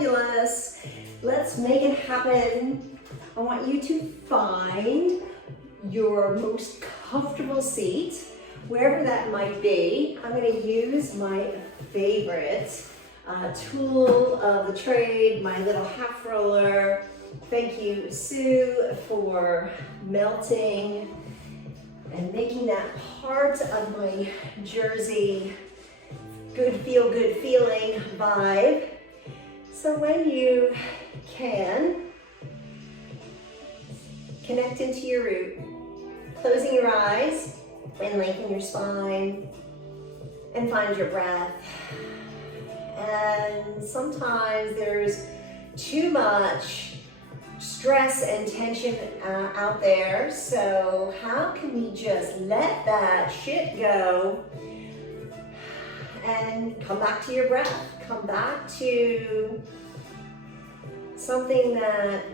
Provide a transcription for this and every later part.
Fabulous. Let's make it happen. I want you to find your most comfortable seat, wherever that might be. I'm going to use my favorite tool of the trade, my little half roller. Thank you, Sue, for melting and making that part of my Jersey feel good feeling vibe. So when you can, connect into your root, closing your eyes and lengthen your spine and find your breath. And sometimes there's too much stress and tension out there. So how can we just let that shit go and come back to your breath? Come back to something that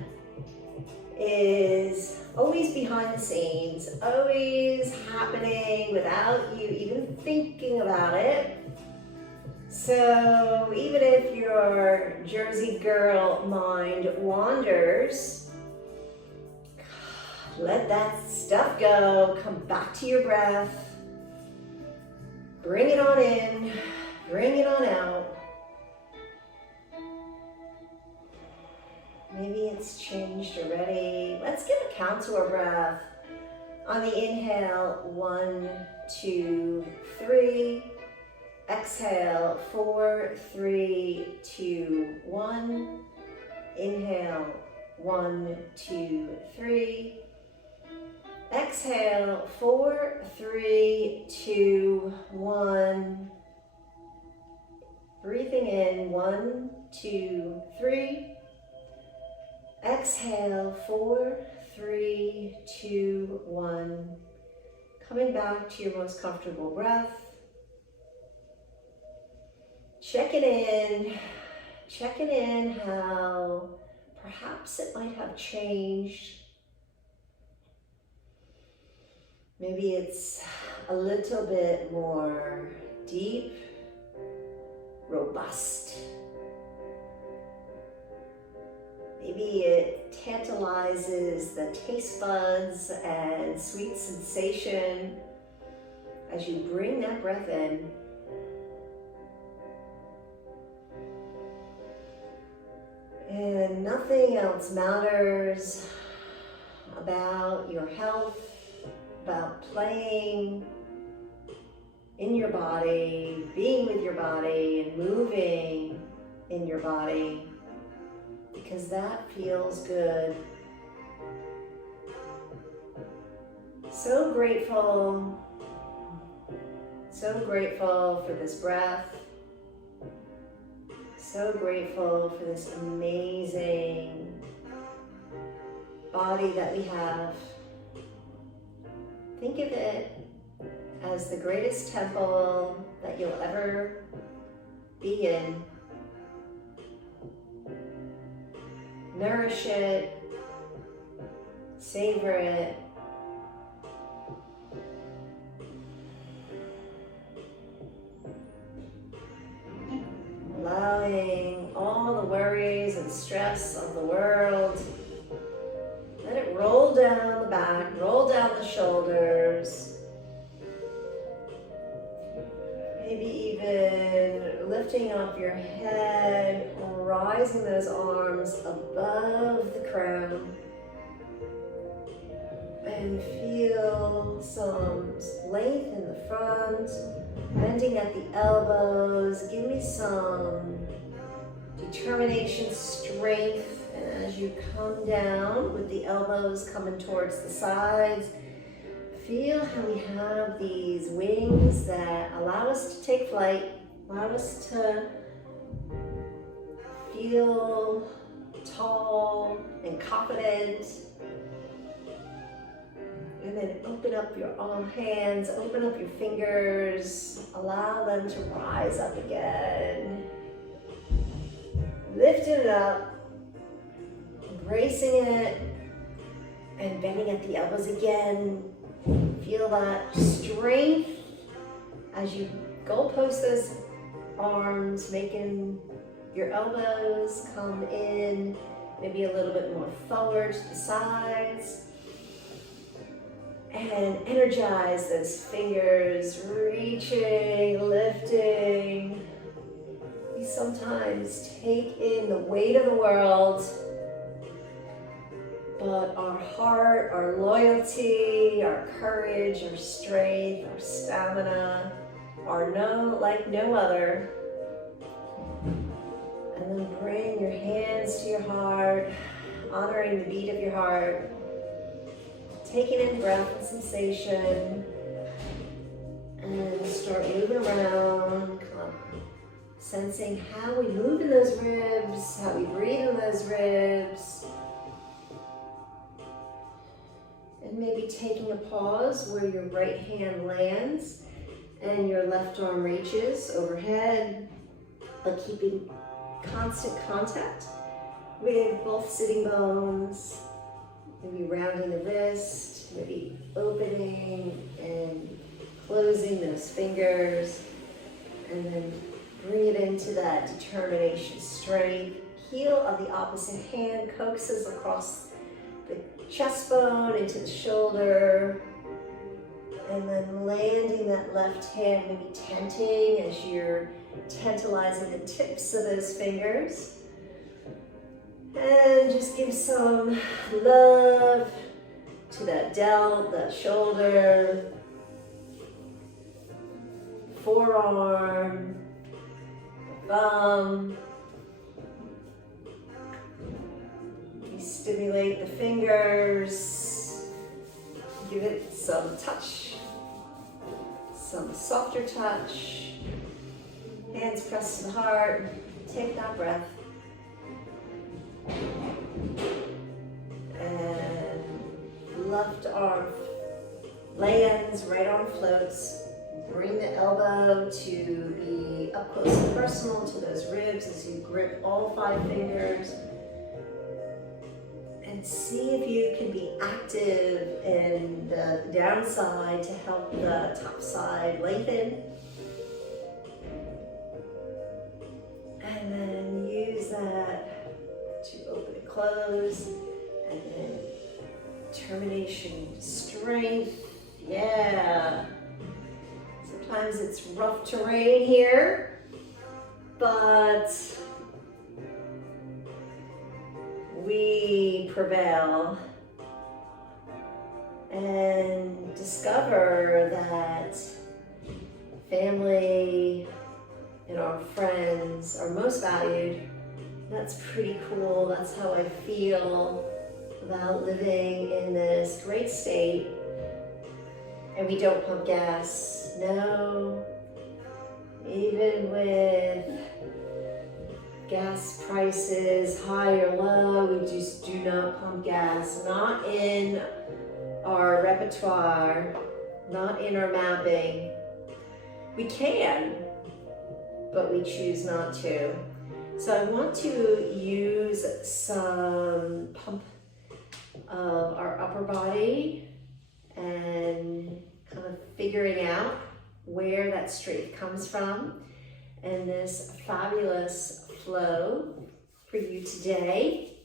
is always behind the scenes, always happening without you even thinking about it. So even if your Jersey girl mind wanders, let that stuff go. Come back to your breath. Bring it on in, bring it on out. Maybe it's changed already. Let's give a count to our breath. On the inhale, 1, 2, 3. Exhale, 4, 3, 2, 1. Inhale, 1, 2, 3. Exhale, 4, 3, 2, 1. Breathing in, 1, 2, 3. Exhale, 4, 3, 2, 1. Coming back to your most comfortable breath. Checking in how perhaps it might have changed. Maybe it's a little bit more deep, robust. Maybe it tantalizes the taste buds and sweet sensation as you bring that breath in. And nothing else matters about your health, about playing in your body, being with your body, and moving in your body, because that feels good. So grateful for this breath. So grateful for this amazing body that we have. Think of it as the greatest temple that you'll ever be in. Nourish it, savor it. Allowing all the worries and stress of the world, let it roll down the back, roll down the shoulders. Maybe even lifting up your head, rising those arms above the crown. And feel some length in the front, bending at the elbows. Give me some determination, strength. And as you come down with the elbows coming towards the sides, feel how we have these wings that allow us to take flight, allow us to feel tall and confident. And then open up your hands, open up your fingers, allow them to rise up again. Lifting it up, embracing it, and bending at the elbows again. Feel that strength as you goalpost those arms, making your elbows, come in, maybe a little bit more forward to the sides. And energize those fingers, reaching, lifting. We sometimes take in the weight of the world, but our heart, our loyalty, our courage, our strength, our stamina are like no other. And then bring your hands to your heart, honoring the beat of your heart. Taking in breath and sensation, and start moving around, sensing how we move in those ribs, how we breathe in those ribs. And maybe taking a pause where your right hand lands and your left arm reaches overhead, but keeping constant contact with both sitting bones. Maybe rounding the wrist, maybe opening and closing those fingers, and then bring it into that determination, strength. Heel of the opposite hand coaxes across the chest bone into the shoulder, and then landing that left hand, maybe tenting as you're tantalizing the tips of those fingers. And just give some love to that delt, that shoulder, forearm, thumb. You stimulate the fingers, give it some touch, some softer touch. Hands pressed to the heart. Take that breath. And left arm lands, right arm floats. Bring the elbow to be up close and personal to those ribs as you grip all 5 fingers. And see if you can be active in the downside to help the top side lengthen. And then use that to open and close, and then determination, strength. Yeah. Sometimes it's rough terrain here, but we prevail and discover that family and our friends are most valued. That's pretty cool. That's how I feel about living in this great state. And we don't pump gas. No. Even with gas prices high or low, we just do not pump gas. Not in our repertoire, not in our mapping. We can, but we choose not to. So I want to use some pump of our upper body and kind of figuring out where that strength comes from, and this fabulous flow for you today.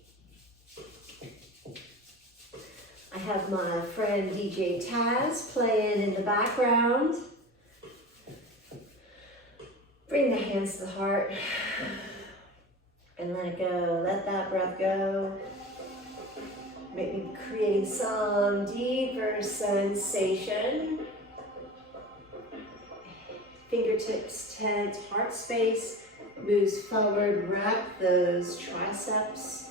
I have my friend DJ Taz playing in the background. Bring the hands to the heart and let it go. Let that breath go. Maybe creating some deeper sensation. Fingertips tent, heart space moves forward. Wrap those triceps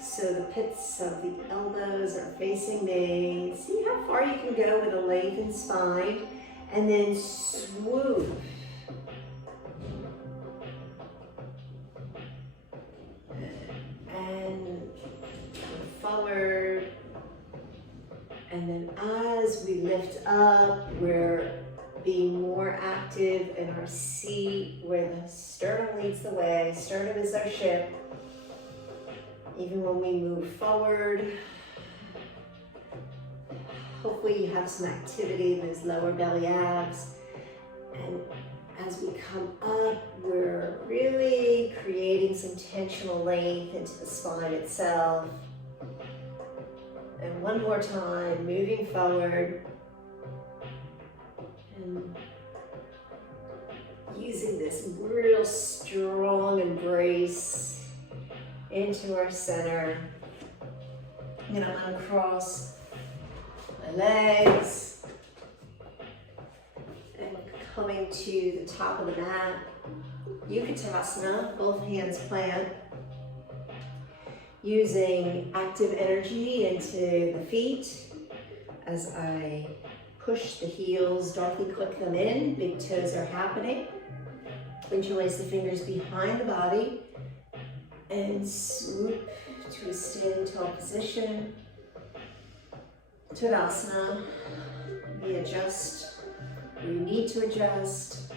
so the pits of the elbows are facing me. See how far you can go with a lengthened spine, and then swoop. And forward, and then as we lift up, we're being more active in our seat where the sternum leads the way. Sternum is our ship. Even when we move forward, hopefully you have some activity in those lower belly abs. And As we come up, we're really creating some tensional length into the spine itself. And one more time, moving forward. And using this real strong embrace into our center. I'm going to uncross my legs and coming to the top of the mat. Utkatasana, both hands plant. Using active energy into the feet as I push the heels, darkly click them in, big toes are happening. Interlace the fingers behind the body and swoop to a standing tall position. Tadasana. We adjust where you need to adjust.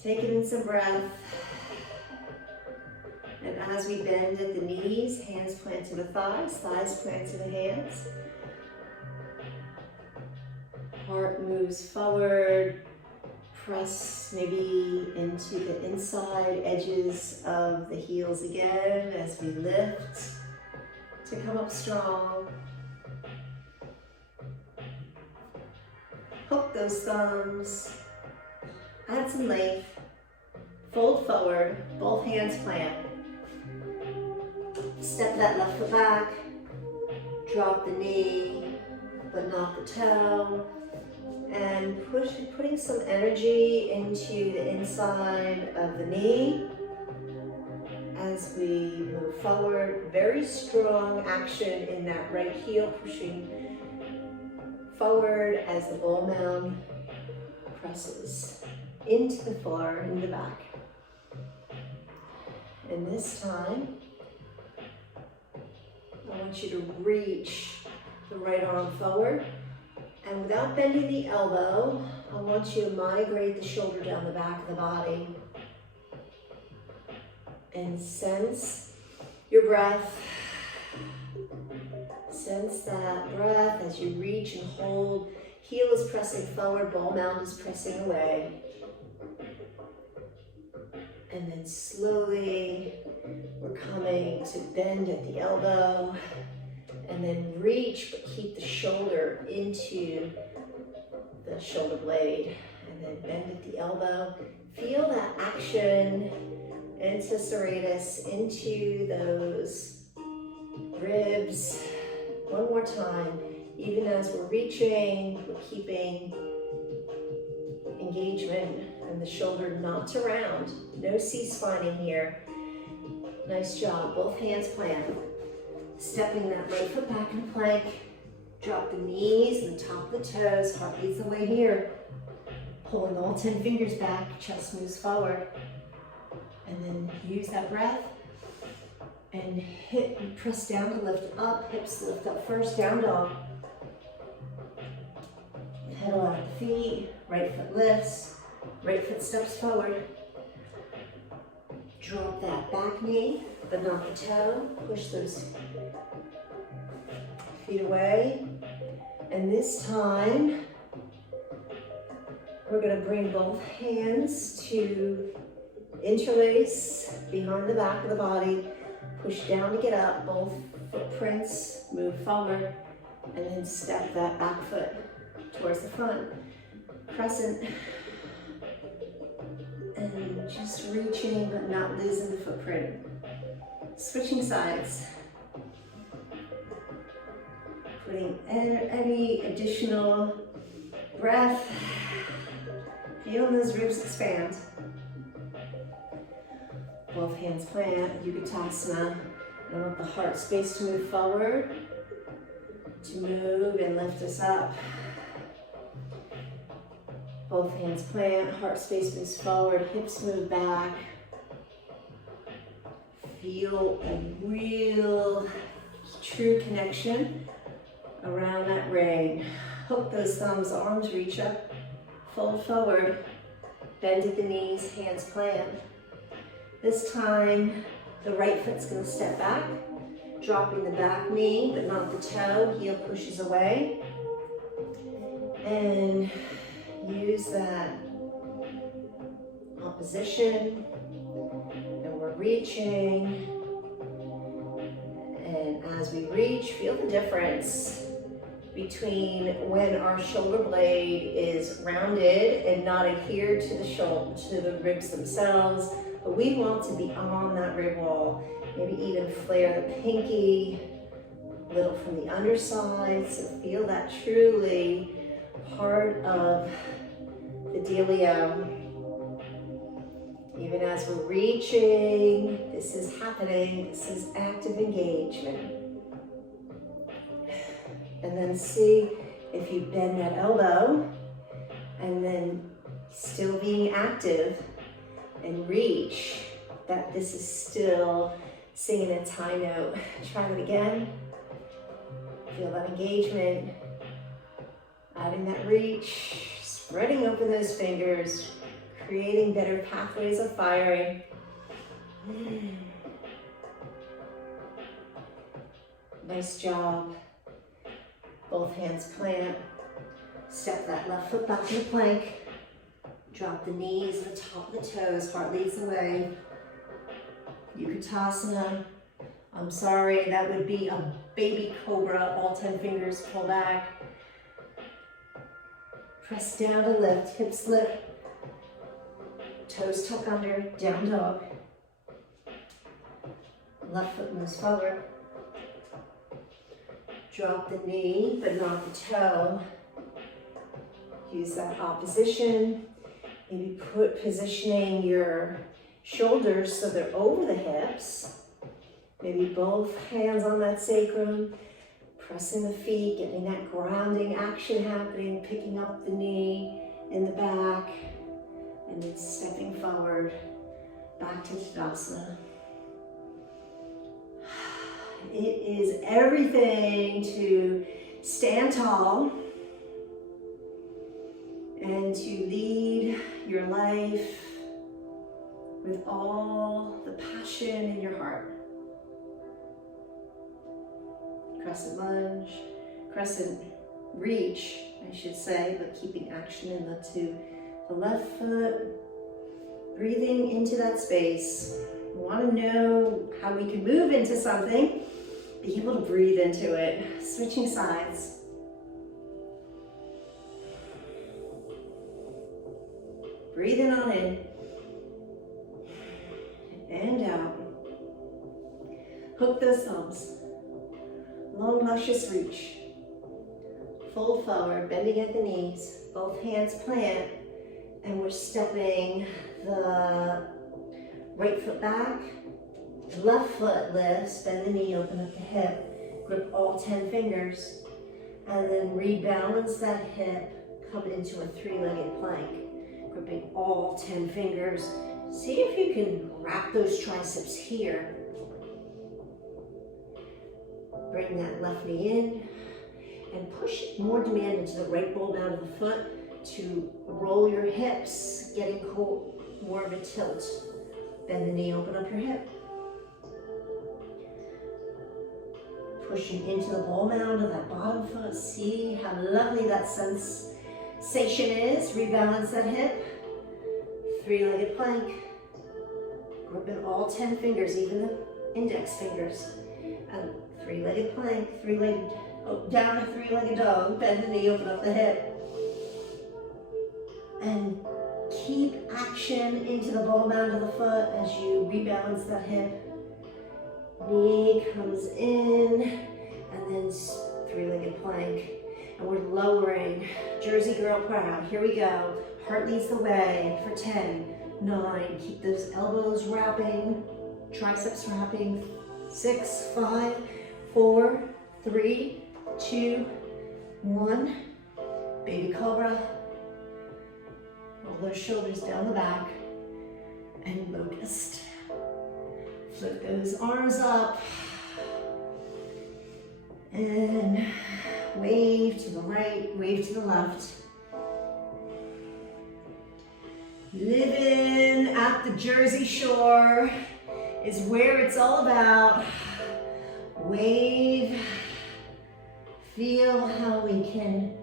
Take it in some breath. And as we bend at the knees, hands plant to the thighs, thighs plant to the hands. Heart moves forward. Press maybe into the inside edges of the heels again as we lift to come up strong. Hook those thumbs. Add some length. Fold forward, both hands plant. Step that left foot back, drop the knee, but not the toe, and putting some energy into the inside of the knee as we move forward. Very strong action in that right heel, pushing forward as the ball mound presses into the floor, in the back. And this time, I want you to reach the right arm forward, and without bending the elbow, I want you to migrate the shoulder down the back of the body and sense your breath. Sense that breath as you reach and hold. Heel is pressing forward, ball mound is pressing away. And then slowly, we're coming to bend at the elbow, and then reach, but keep the shoulder into the shoulder blade, and then bend at the elbow. Feel that action into serratus, into those ribs. One more time. Even as we're reaching, we're keeping engagement and the shoulder not to round. No C-spining here. Nice job. Both hands plant. Stepping that right foot back in plank. Drop the knees and the top of the toes. Heart leads the way here. Pulling all 10 fingers back. Chest moves forward. And then use that breath. And press down to lift up. Hips lift up first. Down dog. Pedal out the feet. Right foot lifts. Right foot steps forward. Drop that back knee, but not the toe. Push those feet away. And this time, we're going to bring both hands to interlace behind the back of the body. Push down to get up. Both footprints move forward. And then step that back foot towards the front. Crescent. And just reaching, but not losing the footprint. Switching sides. Putting any additional breath. Feel those ribs expand. Both hands plant, Utkatasana. I want the heart space to move forward, to move and lift us up. Both hands plant, heart space moves forward, hips move back. Feel a real, true connection around that ring. Hook those thumbs, arms reach up, fold forward, bend at the knees, hands plant. This time, the right foot's gonna step back, dropping the back knee, but not the toe, heel pushes away. And use that opposition, and we're reaching. And as we reach, feel the difference between when our shoulder blade is rounded and not adhered to the shoulder, to the ribs themselves, but we want to be on that rib wall. Maybe even flare the pinky a little from the underside, so feel that truly part of the dealio. Even as we're reaching, this is happening, this is active engagement. And then see if you bend that elbow and then still being active and reach, that this is still singing its high note. Try it again. Feel that engagement, adding that reach, spreading open those fingers, creating better pathways of firing. Nice job. Both hands plant. Step that left foot back in the plank. Drop the knees, the top of the toes, heart leads the way. Utkatasana. I'm sorry, that would be a baby cobra, all 10 fingers pull back. Press down to lift, hips lift. Toes tuck under, down dog. Left foot moves forward. Drop the knee, but not the toe. Use that opposition. Maybe positioning your shoulders so they're over the hips. Maybe both hands on that sacrum. Pressing the feet, getting that grounding action happening, picking up the knee in the back, and then stepping forward, back to Tadasana. It is everything to stand tall and to lead your life with all the passion in your heart. Crescent lunge, crescent reach, I should say, but keeping action in the left foot. Breathing into that space. We want to know how we can move into something. Be able to breathe into it. Switching sides. Breathing on in. And out. Hook those thumbs. Long, luscious reach. Fold forward, bending at the knees. Both hands plant. And we're stepping the right foot back. Left foot lifts, bend the knee, open up the hip. Grip all 10 fingers. And then rebalance that hip. Come into a three-legged plank. Gripping all 10 fingers. See if you can wrap those triceps here. Bring that left knee in and push more demand into the right ball down of the foot to roll your hips, getting more of a tilt. Bend the knee, open up your hip. Pushing into the ball mound of that bottom foot. See how lovely that sensation is. Rebalance that hip. Three-legged plank. Gripping all 10 fingers, even the index fingers. And three-legged plank, down a three-legged dog, bend the knee, open up the hip. And keep action into the ball mound of the foot as you rebalance that hip. Knee comes in, and then three-legged plank. And we're lowering, Jersey girl proud. Here we go. Heart leads the way for 10, 9. Keep those elbows wrapping, triceps wrapping. 6, 5, 4, 3, 2, 1. Baby cobra. Roll those shoulders down the back. And locust. Flip those arms up. And wave to the right, wave to the left. Living at the Jersey Shore is where it's all about. Wave. Feel how we can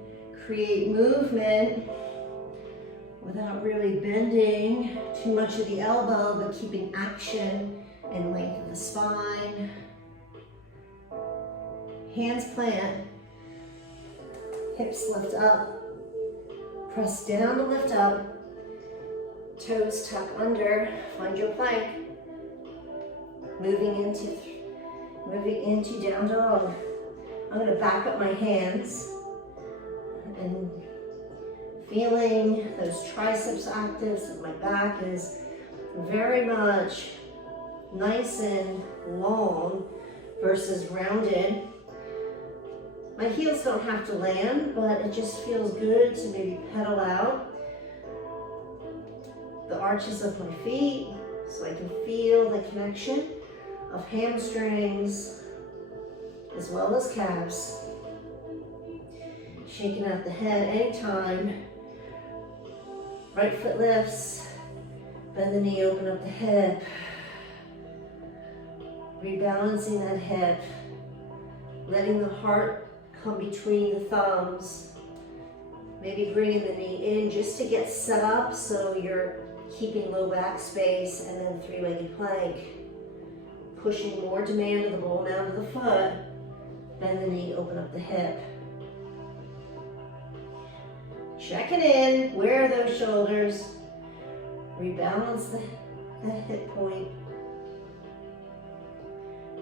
create movement without really bending too much of the elbow, but keeping action and length of the spine. Hands plant, hips lift up, press down to lift up, toes tuck under, find your plank. Moving into down dog. I'm going to back up my hands and feeling those triceps active, so my back is very much nice and long versus rounded. My heels don't have to land, but it just feels good to maybe pedal out the arches of my feet so I can feel the connection of hamstrings as well as calves. Shaking out the head anytime. Right foot lifts, bend the knee, open up the hip. Rebalancing that hip, letting the heart come between the thumbs. Maybe bringing the knee in just to get set up so you're keeping low back space, and then three-legged plank. Pushing more demand of the ball down to the foot. Bend the knee, open up the hip. Check it in. Where are those shoulders? Rebalance the hip point.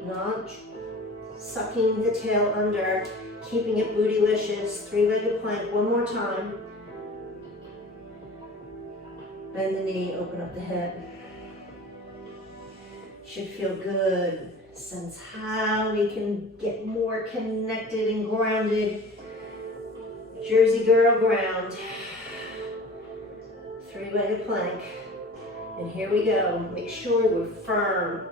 Not sucking the tail under. Keeping it bootylicious. Three-legged plank. One more time. Bend the knee, open up the hip. Should feel good. Sense how we can get more connected and grounded. Jersey girl ground. Three-legged plank. And here we go. Make sure we're firm.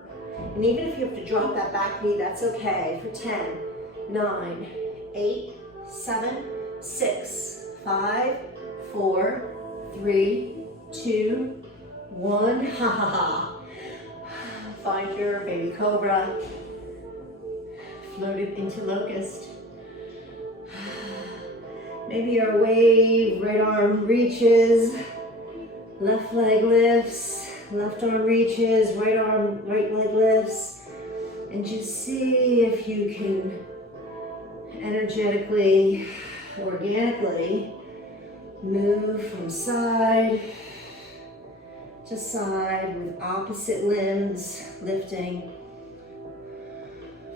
And even if you have to drop that back knee, that's okay. For 10, 9, 8, 7, 6, 5, 4, 3, 2, 1. Ha ha ha. Find your baby cobra. Floated into locust. Maybe your wave, right arm reaches, left leg lifts, left arm reaches, right leg lifts, and just see if you can energetically, organically move from side to side with opposite limbs lifting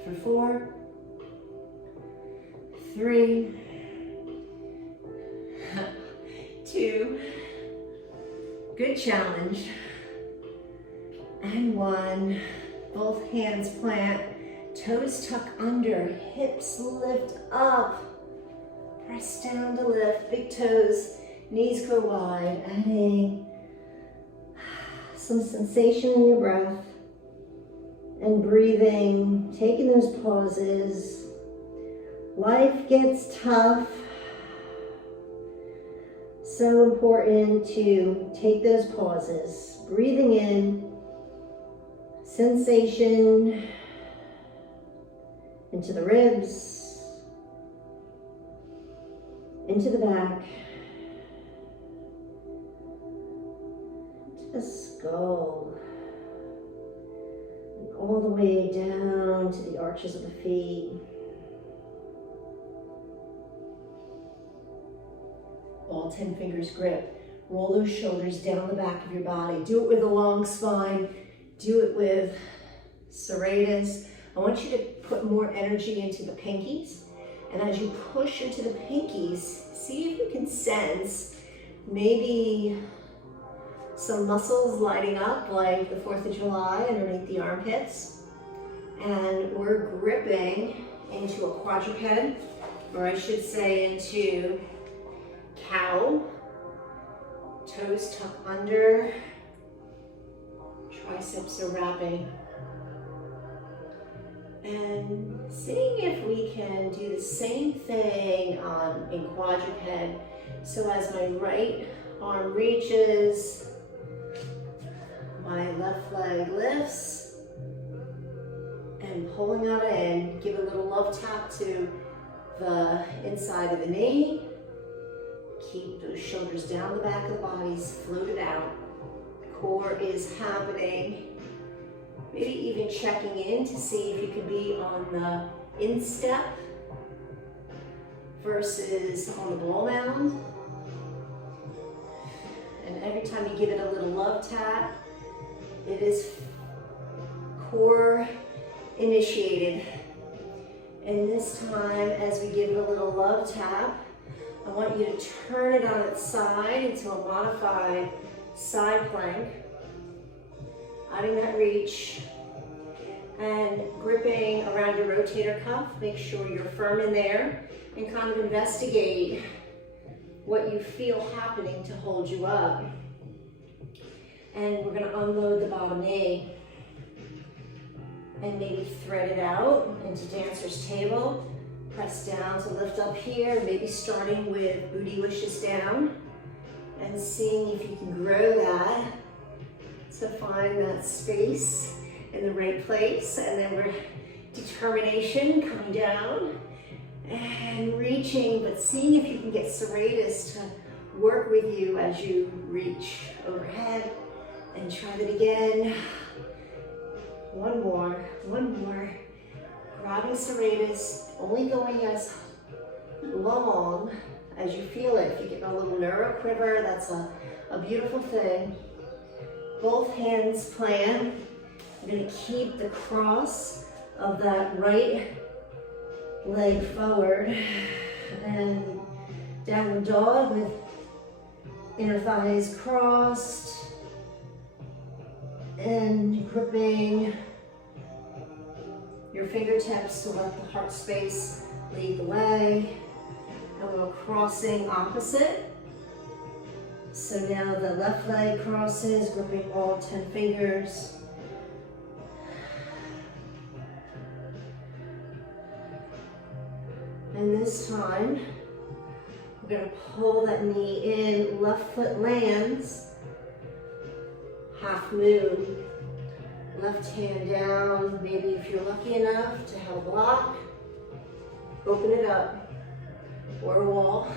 for 4, 3, 2, good challenge, and 1. Both hands plant, toes tuck under, hips lift up, press down to lift, big toes, knees go wide, adding some sensation in your breath and breathing, taking those pauses. Life gets tough. So important to take those pauses, breathing in, sensation into the ribs, into the back, into the skull, and all the way down to the arches of the feet. All 10 fingers grip. Roll those shoulders down the back of your body. Do it with a long spine. Do it with serratus. I want you to put more energy into the pinkies. And as you push into the pinkies, see if you can sense maybe some muscles lighting up like the 4th of July underneath the armpits. And we're gripping into a quadruped, or I should say into cow. Toes tuck under, triceps are wrapping. And seeing if we can do the same thing in quadruped. So as my right arm reaches, my left leg lifts, and pulling out in, give a little love tap to the inside of the knee. keep those shoulders down the back of the bodies, floated out. Core is happening. Maybe even checking in to see if you can be on the instep versus on the ball mound. And every time you give it a little love tap, it is core initiated. And this time, as we give it a little love tap, I want you to turn it on its side into a modified side plank. Adding that reach and gripping around your rotator cuff. Make sure you're firm in there and kind of investigate what you feel happening to hold you up. And we're gonna unload the bottom knee and maybe thread it out into dancer's table. Press down to lift up here, maybe starting with booty wishes down and seeing if you can grow that to find that space in the right place. And then we're determination coming down and reaching, but seeing if you can get serratus to work with you as you reach overhead. And try that again. One more. Grabbing serratus, only going as long as you feel it. If you get a little neuro quiver, that's a beautiful thing. Both hands plant. I'm gonna keep the cross of that right leg forward. And downward dog with inner thighs crossed. And gripping your fingertips to let the heart space lead the way. And we're crossing opposite. So now the left leg crosses, gripping all 10 fingers. And this time, we're gonna pull that knee in, left foot lands. Half moon, left hand down. Maybe if you're lucky enough to have a block, open it up, or a wall.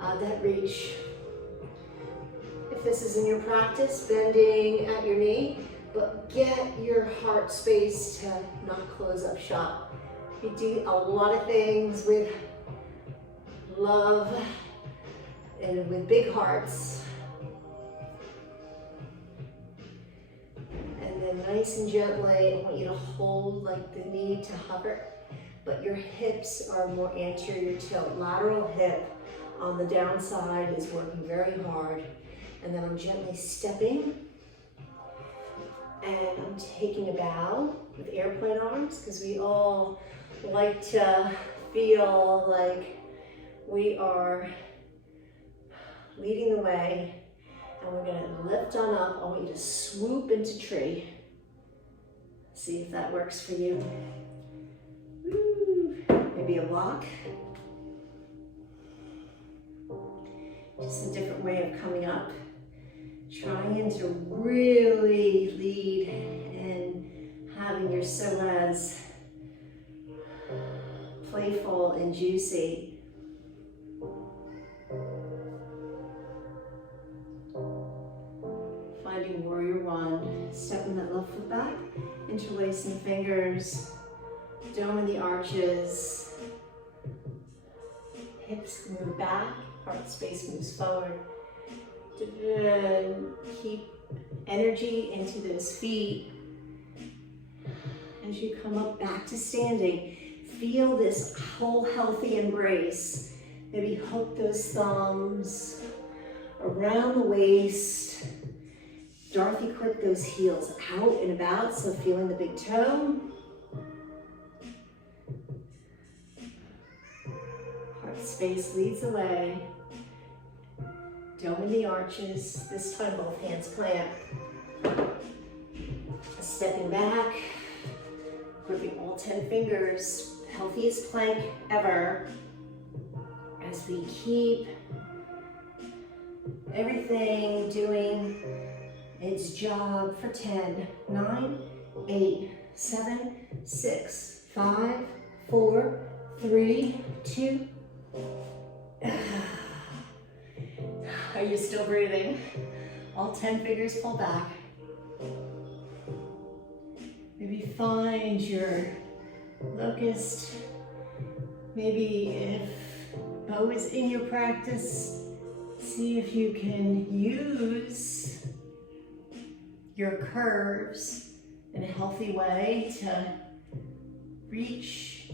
Add that reach. If this is in your practice, bending at your knee, but get your heart space to not close up shop. We do a lot of things with love and with big hearts. Nice and gently, I want you to hold like the knee to hover, but your hips are more anterior tilt. Lateral hip on the downside is working very hard. And then I'm gently stepping and I'm taking a bow with airplane arms because we all like to feel like we are leading the way. And we're gonna lift on up. I want you to swoop into tree. See if that works for you. Woo. Maybe a walk. Just a different way of coming up. Trying to really lead and having your psoas playful and juicy. Finding warrior one. Stepping that left foot back. Interlacing fingers, dome in the arches, hips move back, heart space moves forward. Keep energy into those feet. As you come up back to standing, feel this whole healthy embrace. Maybe hook those thumbs around the waist. Dorothy clip those heels out and about, so feeling the big toe. Heart space leads the way. Dome in the arches. This time both hands plant. Stepping back, gripping all 10 fingers. Healthiest plank ever. As we keep everything doing its job for 10, 9, 8, 7, 6, 5, 4, 3, 2. Are you still breathing? All 10 fingers pull back. Maybe find your locust. Maybe if bow is in your practice, see if you can use your curves in a healthy way to reach.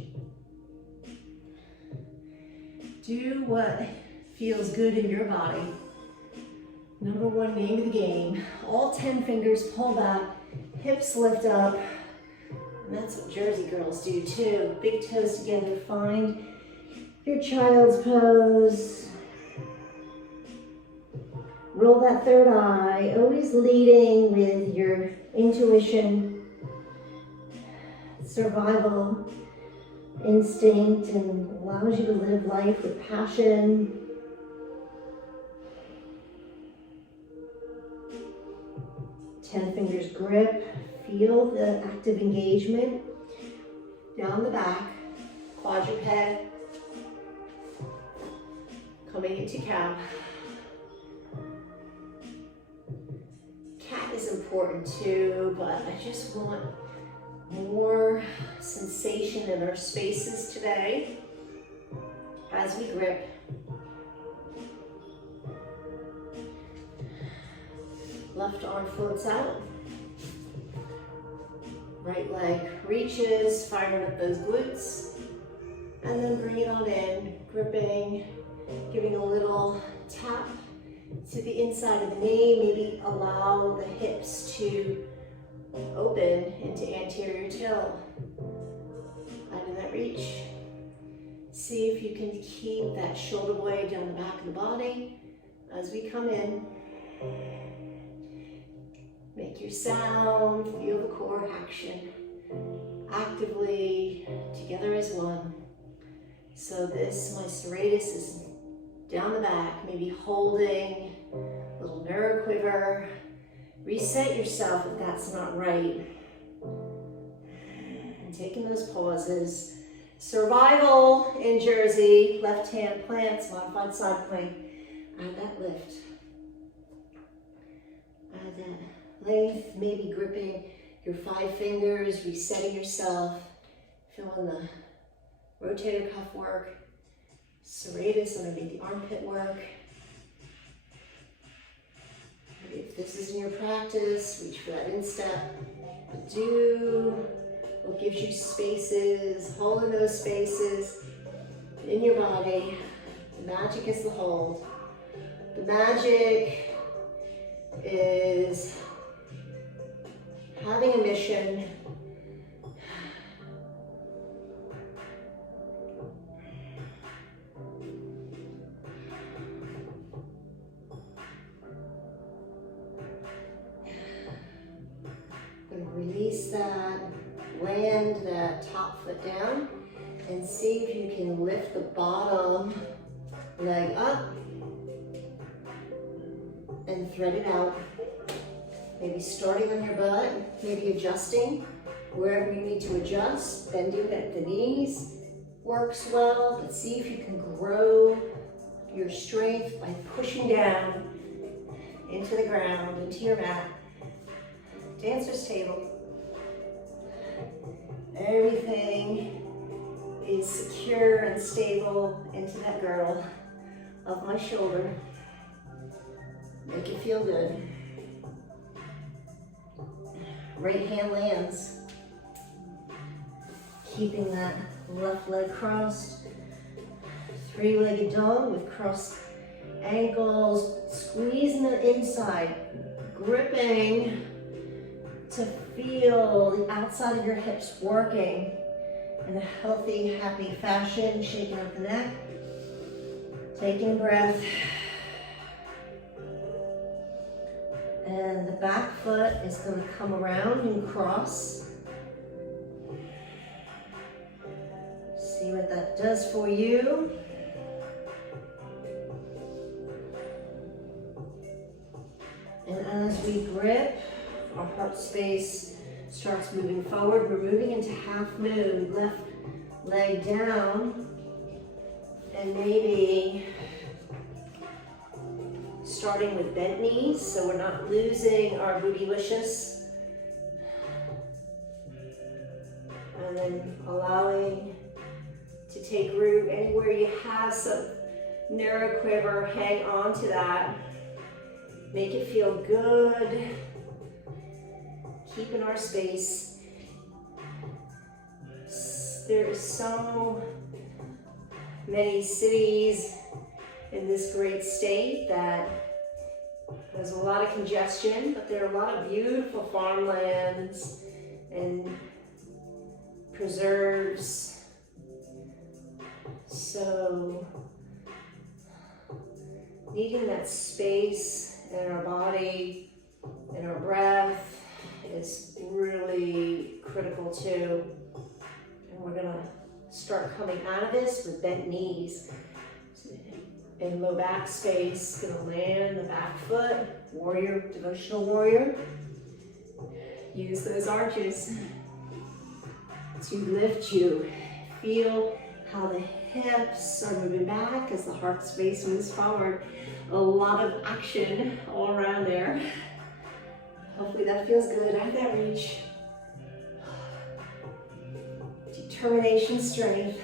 Do what feels good in your body. Number one, name of the game. All 10 fingers pull back, hips lift up. And that's what Jersey girls do too. Big toes together, find your child's pose. Roll that third eye, always leading with your intuition, survival instinct, and allows you to live life with passion. Ten fingers grip, feel the active engagement down the back, quadruped, coming into cow. Cat is important too, but I just want more sensation in our spaces today as we grip. Left arm floats out. Right leg reaches, firing up those glutes. And then bring it on in, gripping, giving a little tap to the inside of the knee. Maybe allow the hips to open into anterior tilt. Finding that reach. See if you can keep that shoulder blade down the back of the body as we come in. Make your sound, feel the core action. Actively, together as one. So this, my serratus is down the back, maybe holding, a little neuro quiver. Reset yourself if that's not right. And taking those pauses. Survival in Jersey, left hand plants, modified side plank. Add that lift. Add that length, maybe gripping your 5 fingers, resetting yourself, feeling the rotator cuff work, serratus underneath the armpit work. Maybe if this isn't your practice, reach for that instep. But do what gives you spaces, hold in those spaces in your body. The magic is the hold. The magic is having a mission. I'm going to release that, land that top foot down, and see if you can lift the bottom leg up and thread it out. Maybe starting on your butt, maybe adjusting wherever you need to adjust, bending at the knees works well, but see if you can grow your strength by pushing down into the ground, into your mat. Dancer's table. Everything is secure and stable into that girdle of my shoulder. Make it feel good. Right hand lands. Keeping that left leg crossed. Three-legged dog with crossed ankles. Squeezing the inside. Gripping to feel the outside of your hips working in a healthy, happy fashion. Shaking up the neck. Taking a breath. And the back foot is going to come around and cross. See what that does for you. And as we grip, our heart space starts moving forward. We're moving into half moon, left leg down, and maybe starting with bent knees so we're not losing our bootylicious. And then allowing to take root anywhere you have some narrow quiver, hang on to that. Make it feel good. Keep in our space. There is so many cities in this great state that there's a lot of congestion, but there are a lot of beautiful farmlands and preserves. So needing that space in our body and our breath is really critical too. And we're gonna start coming out of this with bent knees and low back space. Gonna land the back foot, warrior, devotional warrior. Use those arches to lift you. Feel how the hips are moving back as the heart space moves forward. A lot of action all around there. Hopefully that feels good at that reach. Determination, strength.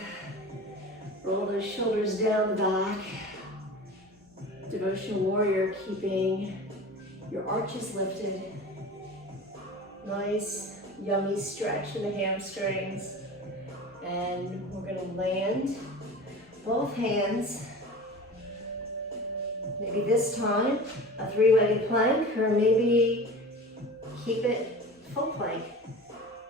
Roll those shoulders down the back. Devotional warrior, keeping your arches lifted. Nice, yummy stretch in the hamstrings. And we're gonna land both hands. Maybe this time a three-legged plank, or maybe keep it full plank.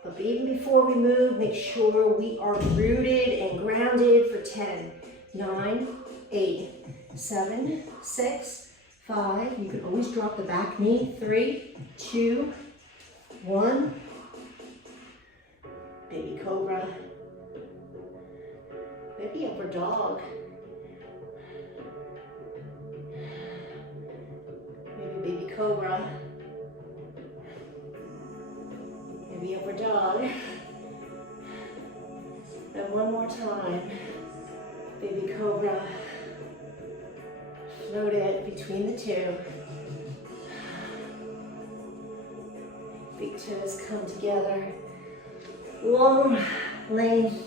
But even before we move, make sure we are rooted and grounded for 10, 9, 8, 7, 6, 5. You can always drop the back knee. 3, 2, 1. Baby cobra. Maybe upward dog. Maybe baby cobra. Maybe upward dog. And one more time. Baby cobra. Float it between the two. Big toes come together. Long length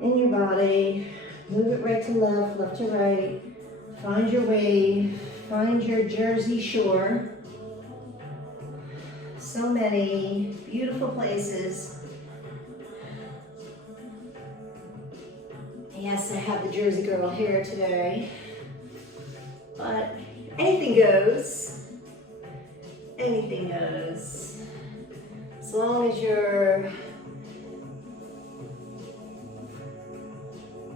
in your body. Move it right to left, left to right. Find your wave. Find your Jersey Shore. So many beautiful places. Yes, I have the Jersey girl here today, but anything goes. Anything goes. As long as you're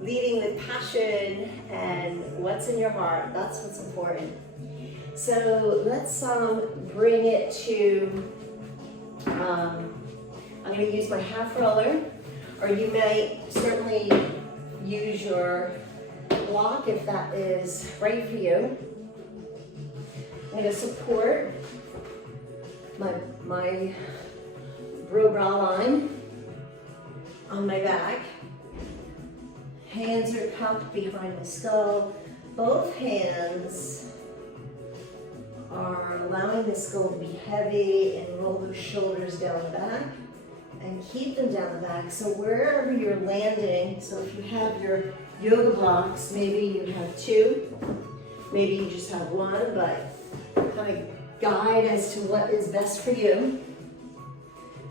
leading with passion and what's in your heart, that's what's important. So let's bring it to, I'm going to use my half roller, or you may certainly use your block if that is right for you. I'm going to support my bra line on my back. Hands are cupped behind the skull. Both hands are allowing the skull to be heavy, and roll those shoulders down the back and keep them down the back. So wherever you're landing, so if you have your yoga blocks, maybe you have 2, maybe you just have 1, but kind of guide as to what is best for you.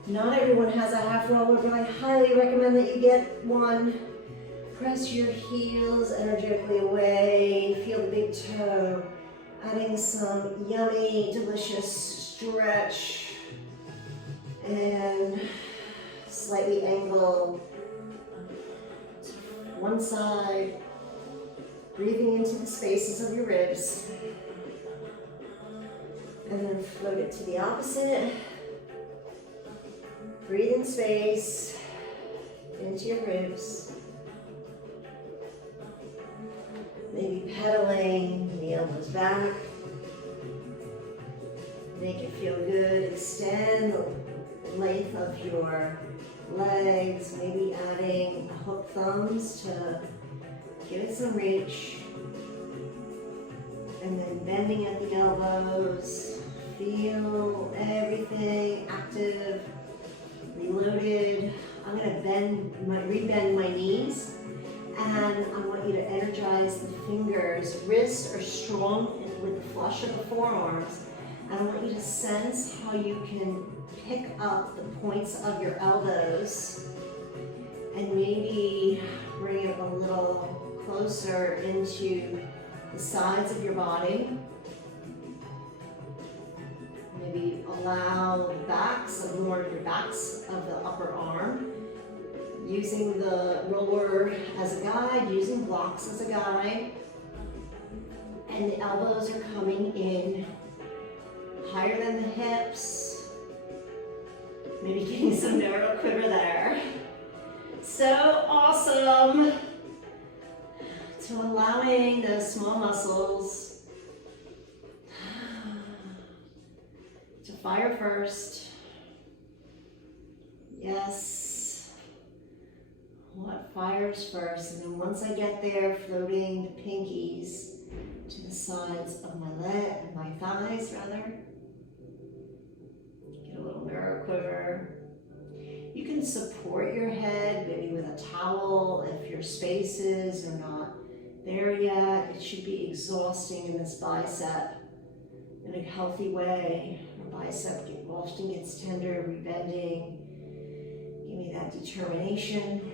Not everyone has a half roller, but I highly recommend that you get one. Press your heels energetically away. Feel the big toe. Adding some yummy, delicious stretch. And slightly angle to one side. Breathing into the spaces of your ribs. And then float it to the opposite. Breathe in space into your ribs. Maybe pedaling the elbows back. Make it feel good. Extend the length of your legs. Maybe adding hook thumbs to give it some reach. And then bending at the elbows. Feel everything active, reloaded. I'm gonna rebend my knees, and I want you to energize the fingers. Wrists are strong with the flush of the forearms. And I want you to sense how you can pick up the points of your elbows and maybe bring it a little closer into the sides of your body. Maybe allow the backs of your backs of the upper arm, using the roller as a guide, using blocks as a guide. And the elbows are coming in higher than the hips. Maybe getting some neural quiver there. So awesome. So allowing those small muscles to fire first. Yes. What fires first? And then once I get there, floating the pinkies to the sides of my thighs rather. Get a little mirror quiver. You can support your head maybe with a towel if your spaces are not there yet. It should be exhausting in this bicep in a healthy way. Our bicep often gets tender, rebending. Give me that determination.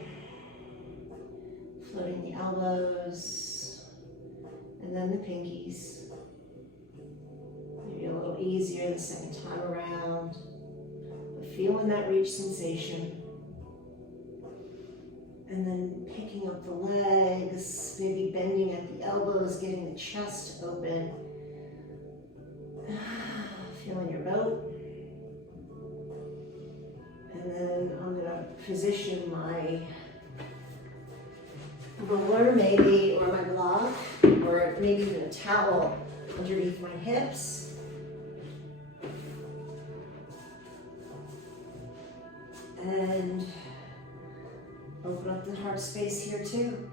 Floating the elbows, and then the pinkies. Maybe a little easier the second time around. But feeling that reach sensation. And then picking up the legs, maybe bending at the elbows, getting the chest open. Feeling your boat. And then I'm gonna position my roller maybe, or my block, or maybe even a towel underneath my hips. And open up the heart space here too.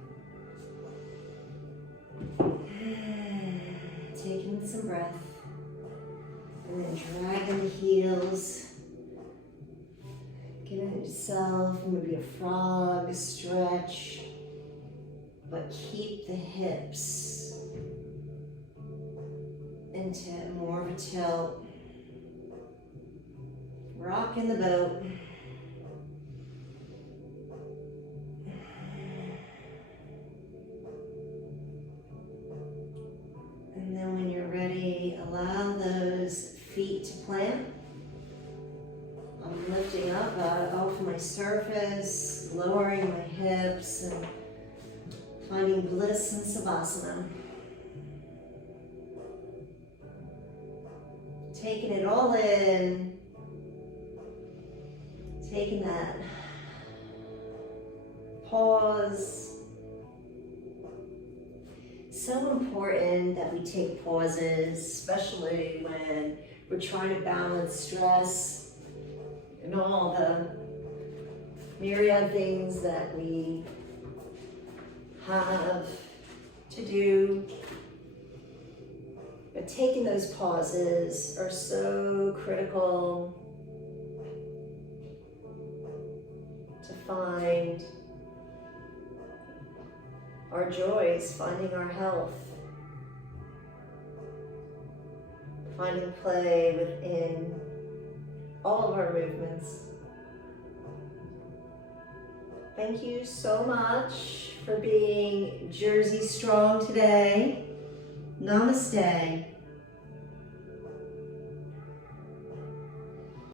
Taking some breath. And then dragging the heels. Giving yourself maybe a frog stretch. But keep the hips into more of a tilt. Rocking the boat. And then when you're ready, allow those feet to plant. I'm lifting up off my surface, lowering my hips, and finding bliss in Savasana. Taking it all in. Taking that pause. So important that we take pauses, especially when we're trying to balance stress and all the myriad things that we have to do. But taking those pauses are so critical to find our joys, finding our health, finding play within all of our movements. Thank you so much for being Jersey strong today. Namaste.